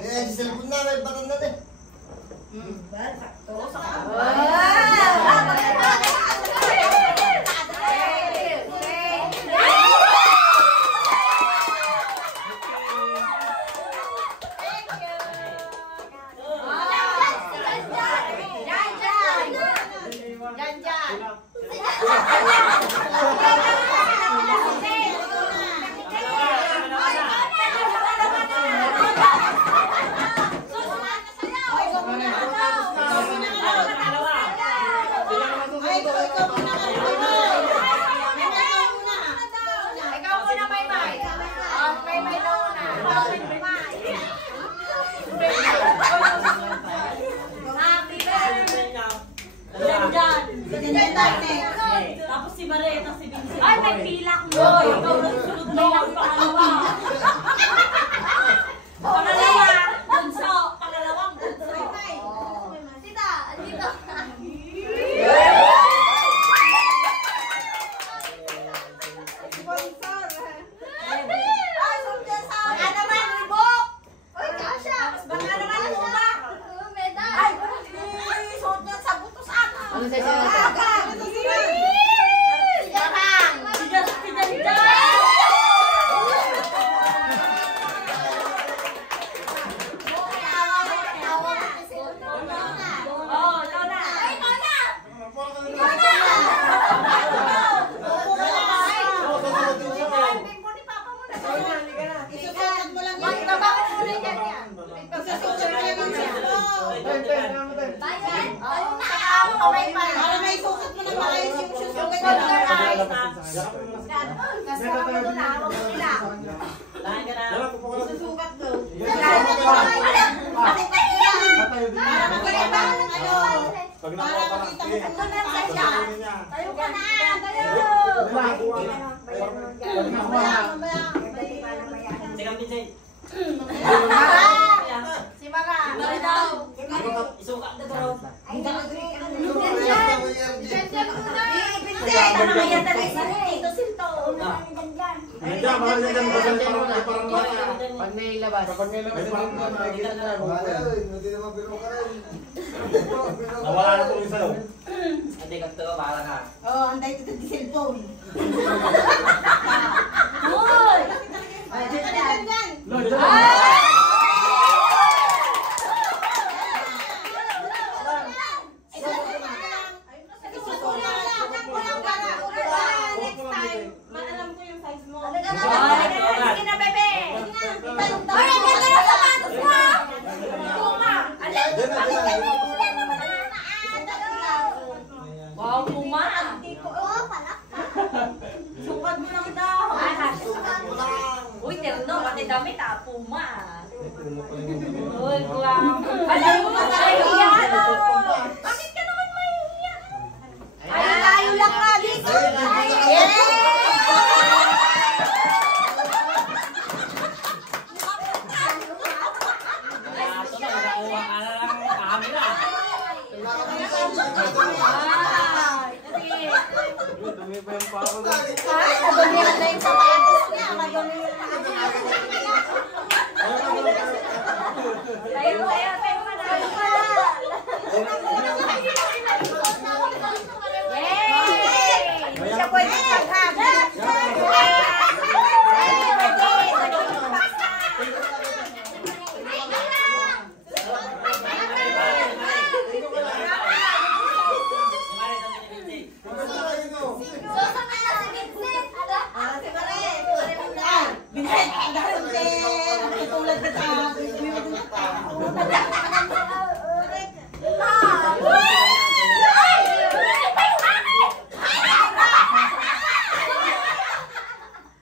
Eh, di cellphone na, may batang na eh. Sakto. Tapos si Maria, tapos si Vincent. Ay, may pilak mo. Ikaw lang sunod mo lang pangalawa. Pangalawa, bunso. Pangalawang bunso. Tita, andito. Baka naman, ribok. Uy, kasha. Baka naman, ribok. Medal. Ay, suot niya sa buto sa akin. Ano sa siya? Si Mara. Isukat na daw. Pag may labas. Nawala na tuloy sa'yo. Hindi ka ito, para ka. Oh, anday ito di cellphone. Hoy! Ay, dyan. Maalam ko yung size mo. Sige na, bebe. Ay, ang ganda ng sapatos mo. Puma. Wow, Puma. Oo, pala. Sukat mo lang daw. Uy, terno, pati damit Puma. Uy, wow. Alam mo ba tayo yan? Bakit ka naman mahihiya? Ay, tayo lang nga dito. Dumi pa yung pako doon. Ay, nadumihan na yung sapatos niya. Madumi yung sapatos niya. Tayo ka na. Yay! Hindi siya pwede mag-hug.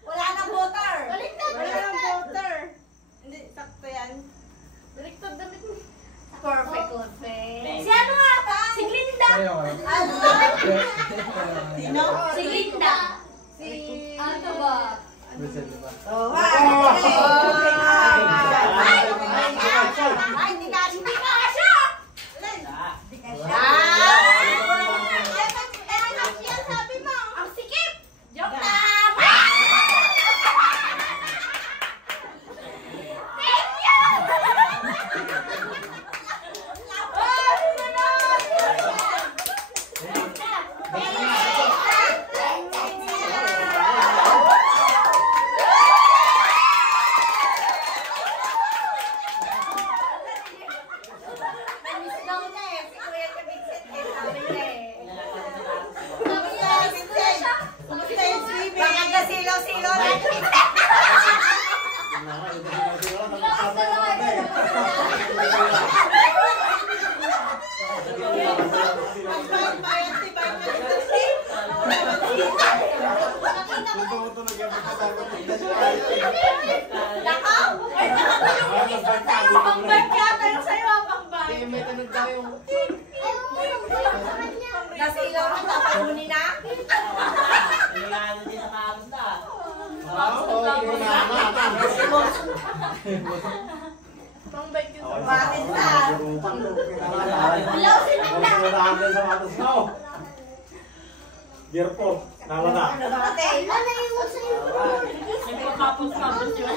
Wala nang butter. Wala nang butter. Hindi, sakto yan. Direktor damit mo. Perfect, perfect. Si ano nga? Si Glinda. Sino? Si Glinda. Si... Ano ba? Oh, Ay, hindi ka siya. Sabi mo. Ang sikip. Joke lang. Thank you. Kung tumutulog yung pagkasama ko. Nakaw! Ay, Pang-bike yata yung sa'yo, pang-bike. Kaya may tanong tayo. nasilaw ka, tapakunin na. Iligado din sa kaabos na. Pang-bike yung Bakit na? Wala, sinundan. Gear 4, nama na. Ate, Nagpapapos-papos yun.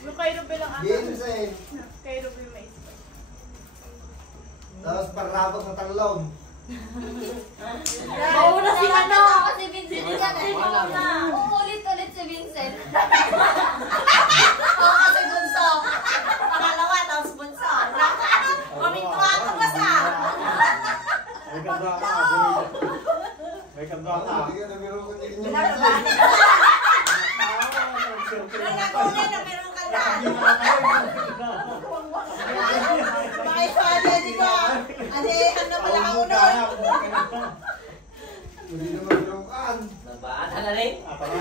Yung kay Ruby lang ako. Games eh. Kay Ruby may isa. Tapos parabot sa talong. Mauna si ano? Kasi Vincent yan eh. Uulit-ulit si Vincent. Oo, kasi bunso. Pangalawa, tapos bunso. Pamintuan ka ba sa? May kanda ka, may kanda ka. Pinapabati ka. Ay, nakunay na meron ka na. Makisali dito. Adehan na pala ang unod. Hindi naman birukan. Nabaan na rin. Ano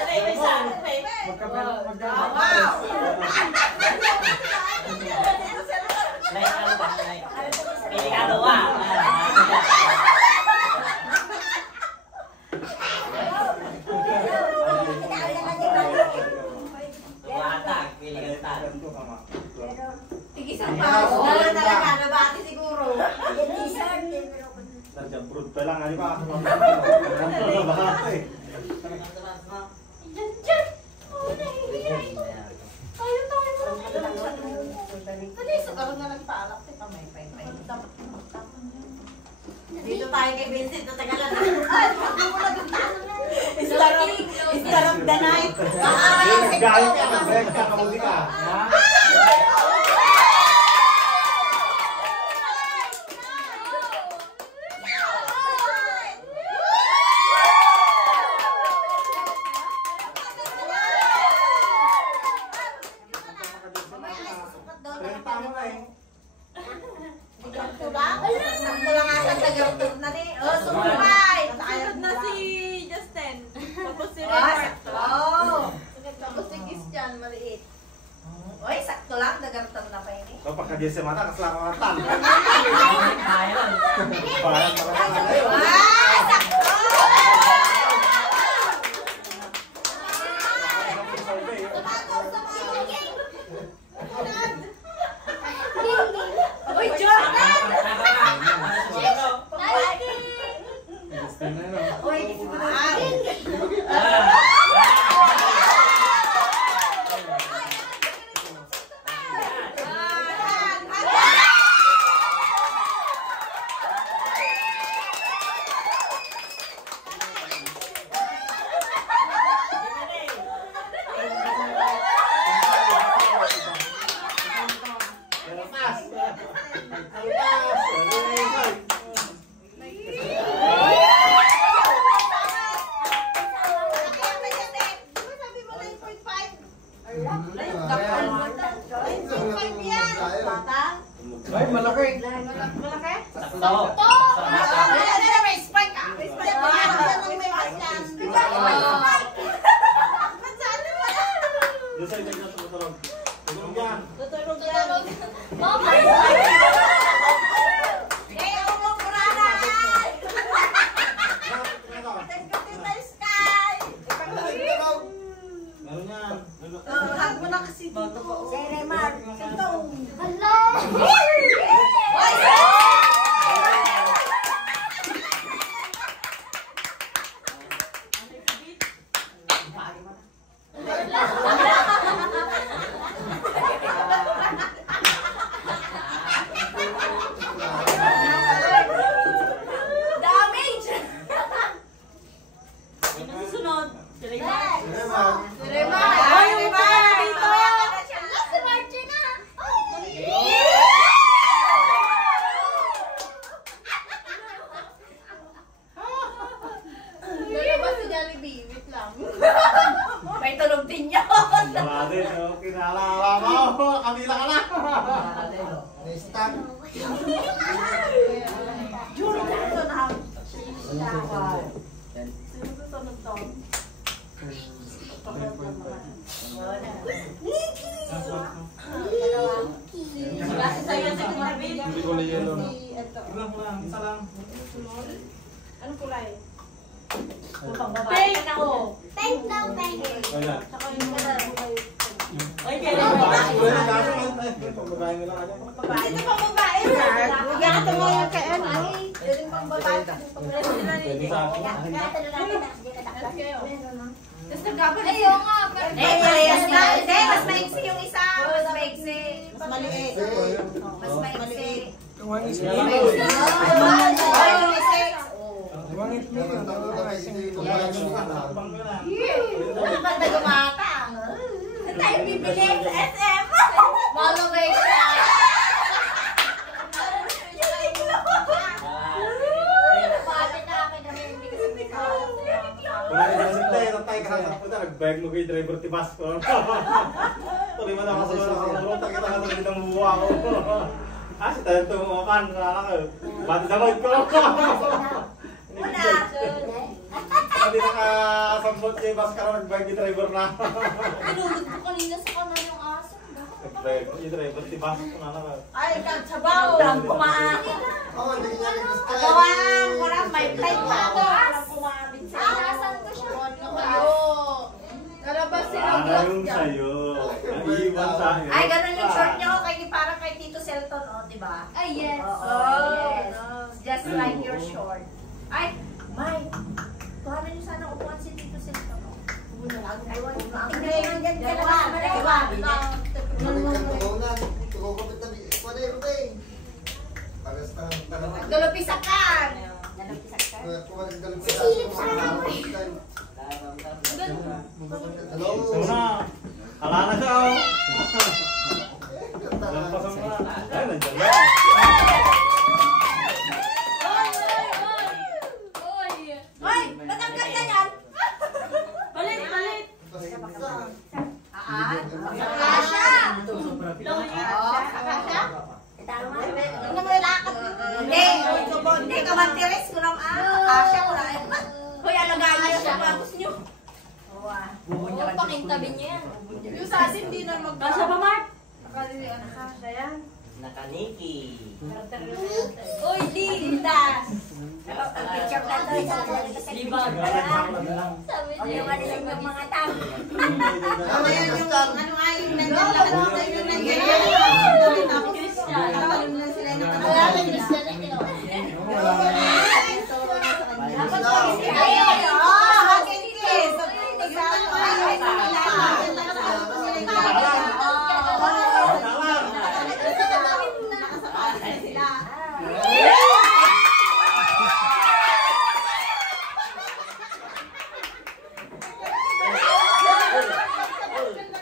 na yung isa? Wow! Like ano ba? Piligado ba? Tumatag, piligatan. Tigisan pa. Wala talaga. Nabati siguro. Nandiyan brood pa lang, ano ba? Bahati. Diyan, diyan. Oo, nahihiya. Tayo, tayo. Dali, sa karoon na nagpaalak. Dito tayo kay Vincent na tagalan. Ay, Star of the night. Galing ka, nag-break ka, kamuli ka. Tama na eh. Sakto lang ata sa gartog na ni. Oh, sumubay. Sunod na si Justin. Tapos si Ah, Renard. sakto. Tapos si Christian, maliit. Oy, sakto lang. Nagartog na pa yun eh. So, pagka-diyan sa mata, kaslangatan. Kaya lang. Parang parang Ah, sakto! Uy, Jordan! Uy, Ay, malaki. Sakto. Doon sa inyo tumutulog. Tulog yan. Mama, Meron yan. hello. Damage! Sino susunod? Si Renard. Remar. Ay, Remar! Dito! Hello, si Margie na. Lalabas si Jollibee. Wait lang. May tunog din yun. Wala din. So, kinalala mo. Kamila ka na. Start. Jordan, Tawag. Sino susunod to? Kasi sa'yo si Marvin. Hindi ko na yelo. Ito. Lang, isa lang. Anong kulay? Pink ako. Pink daw, pink. Wala. Saka yung kulay. Ay, Pagbabae mo lang. Ito pang babae. Gato mo yung kay ano. Ito pang babae. Pwede sa akin. Tapos nagkapan. Ayaw nga. Mas maiksi yung isa. Mas maiksi. Mas maliit. Mas maiksi. Ano ba na gumatang? Saan tayo bibili sa SM? Malaway siya. Bakit na akin na hindi kasi may Wala rin kasi tayo. Tatay ka sa puta. Nag-bag mo kay driver tibas ko. Tuloy mo na kasunod ako. Takita ka sa bitang buwa ko. Si tayo tumukan. Nalala ko. Bati damag ko. Una. Hindi nakasambot si Baskar. Nag-bag ni driver na. Pinulog ko kanina sa kanan yung aso. Nag-bag mo ni driver tibas ko. Nalala ko. Ay, kagsabaw. Walang kumain. Gawaan ko lang. May plate pa ako. Walang kumamit sa Asan ko siya? Kalabas sila Ano gloves yung dyan. sa'yo? Naiiwan sa'yo. Ay, ganun yung short nyo. Parang kay Tito Selton, diba? Ay, yes. Oo, Yes. just like your short. Ay, May, tuhanan niyo sana upuan si Tito Selton. Tingnan yan ka naman. Gulupisakan. Silip sa akin. Una, hala na siya oh. Lampasan mo na. Ay, nandiyan na. Hoy, ba't ang ganda yan? Palit, palit. Akasha. Akasha? Ano mo yung lakad? Hindi ka mantiris ko lang. Akasha ko lang. Hoy, alagaan niyo sa sapatos niyo. Oo, pakintabi niya yan. Yung sa atin, di na mag- Kasya pa, Mark? Nakasya yan. Nakaniki. Uy, Linda! Picture na to. Libag. Sabi niya, malilang ng mga tao. Ano yan yung, ano nga yung nandiyan lahat na yung nandiyan. Christian. Nakalimutan sila ng ano. Wala kang Christian na ginawa. Dapat mag-isip kayo. Oo, akin kiss.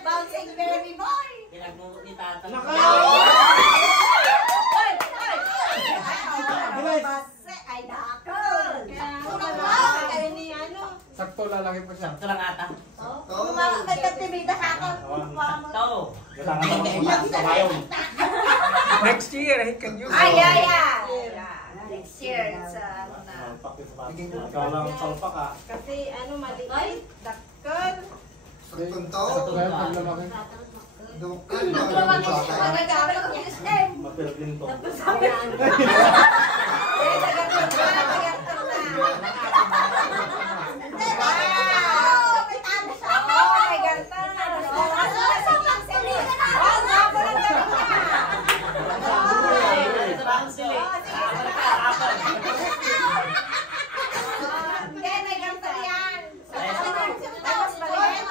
Bouncing baby boy. Kinagmumot ni Tata. Ay, dakol. Kayo ni ano. Sakto lalaki pa siya. Ito lang ata. Magkatibida sa akin. Sakto. Kailangan naman sa bayo. Next year, he can use Ay, it. ay, ay. Next year, sa ano na. Ikaw lang salpak ah. Kasi ano, maliit. Dakol. Sakto kaya pag lalaki. Magkakabal ako yung stem. Mapilpin to. Sabi ano. Eh, taga-picture na, taga-picture na. Wow! May tano siya. Oh, may ganito na. Oh, ano na sa pagsili ka na? Oh, gapo lang ganito ka. Hindi, may ganito yan. Tapos maliit.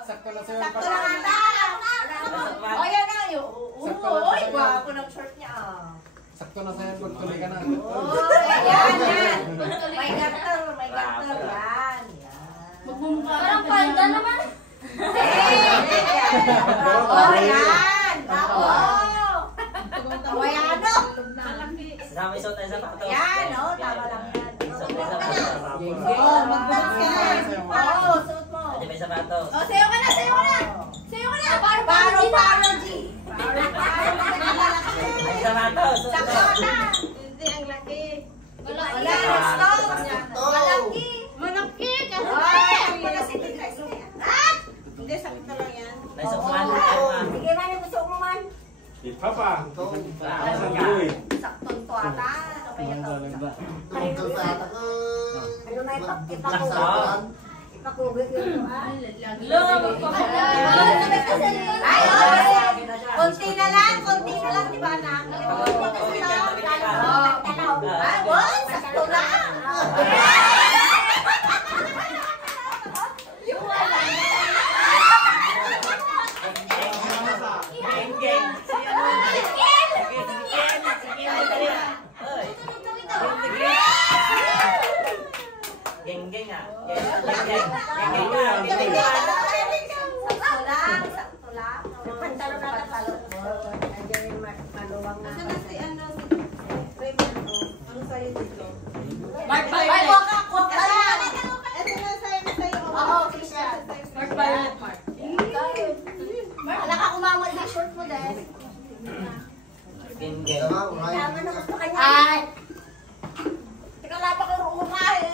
Sakto na sa'yo. Sakto lang ata. O, yan na. Uy, gwapo ng short niya. Sakto na sa'yo pag tuloy ka na. Yan, yan. May gator, may gator. Yan, yan. Parang panda naman. Oh, yan. Bravo. Hawaiano. Sama isuot tayo sa pato. Yan, oh, tama lang yan. Isuot tayo sa pato. Oh, mag-dance ka. Oh, suot mo. Adi may sapatos. Oh, sayo ka na, sayo ka na. Sayo ka na. Paro, paro, G. Paro, paro. sapatos. Sakto na. Hindi, ang laki. Wala, stop. Malaki. Malaki kasi. Ay, ang pala si Tita. Ah! Hindi, sakit na lang yan. Naisukuhan na tayo ma. Sige man, yung gusto mo man. Ipa pa. Asan ka? Saktong to ata. Kaya to. Ano na ipakugit yun ah? Ay, konti na lang, di ba na? Konti na lang. Ay, wow, sakto lang. Geng-geng ah. Sakto lang. Pantalo na pantalo. Nandiyan yung maluwang na. Saan na si ano, si Raymond? Ano sa'yo dito? Mark, waka ka lang. Ito na sa'yo. Oo, Krisha. Mark Violet, Mark. Wala ka kumamot yung short mo dahil. Geng-geng. Tama na gusto kanya. Ay! Teka lang pa kung umukain.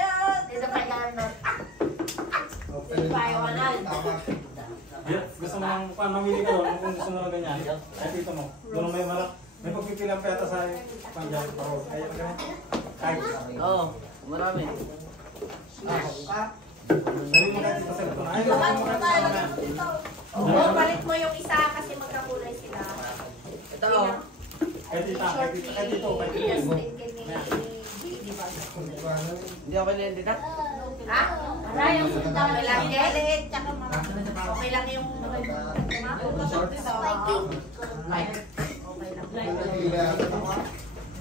Dito pa yan. Gusto mo nang mamili ka doon kung gusto mo ng ganyan. Ay, dito mo. Doon may malak. May pagpipilang peta sa panjang paro. Kaya na ganyan. Kahit. Oo, marami. Dali mo kahit sa cellphone. Ay, gusto mo kahit sa mga. Oo, palit mo yung isa kasi magkakulay sila. Ito oh. Kahit dito, kahit dito, kahit dito. Hindi ako nandito. Ha? Wala yung okay lang yan. Okay lang yung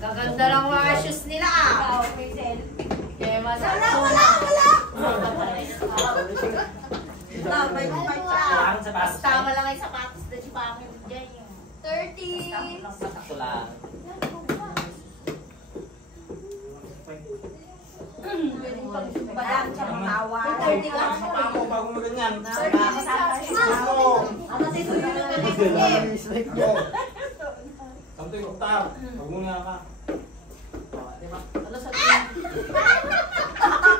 gaganda lang mga shoes nila ah. Kaya masarap. Wala. Kailangan sapatos. Tama lang yung sapatos na chipangin dyan yung 30. Sakto lang. Bayan siya matawa. Sama mo bago mo ganyan. Samto yung oktav. Huwag mo nga ka. Ano sa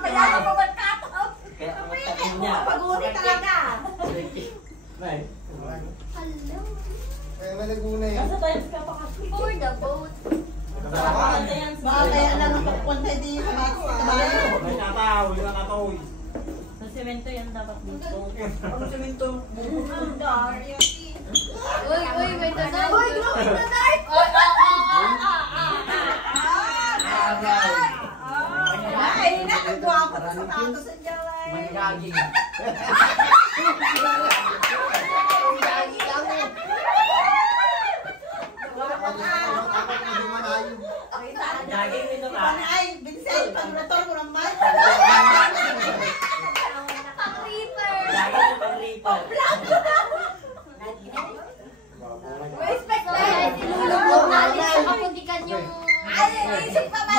Kaya mo magkataw. Kaya ang magtakin niya. Pag-uni talaga. Nay. Kaya may Laguna yan. For the boat. Kaya lang ang pagpunta di sa bahay. May tataw. Yung nakataw. Sa semento yan dapat dito. Ano siminto? Uy, may tataw. Uy, glow in the dark. Ay, nakagwapo na sa tato sa Jaway. Manigaging. Gaging dito ka. Ay, Vincent, pag-retor mo naman. Pang-reaper. Gaging yung pang-reaper. Respect na yan. Tinulog natin sa kapuntikan yung... Ay, isip pa ba?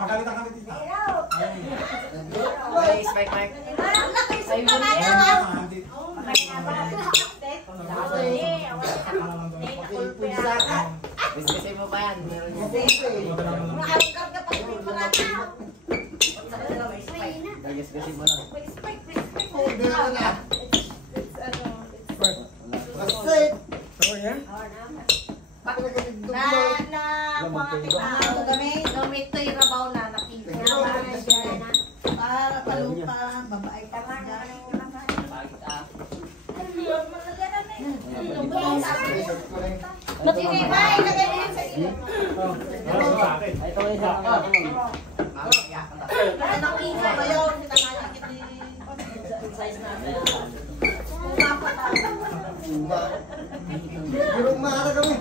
Magalitan kami dito. May spike mic. Isip pa ba? Pulsa ka. Bisbisin mo pa yan. Meron yan. Maangkar ka pag may mga tao. Bisbisin mo lang. Respect. Meron na. So, yan. Gamit to yung rabaw na nakita. Para palupa, babae ka Tama na. na. Pagit ah. Sige, bye. Lagay mo yan sa ilong. Sa akin. Ay, ito isa ka. Nakita ba yun? Size natin. Pero umaara kami.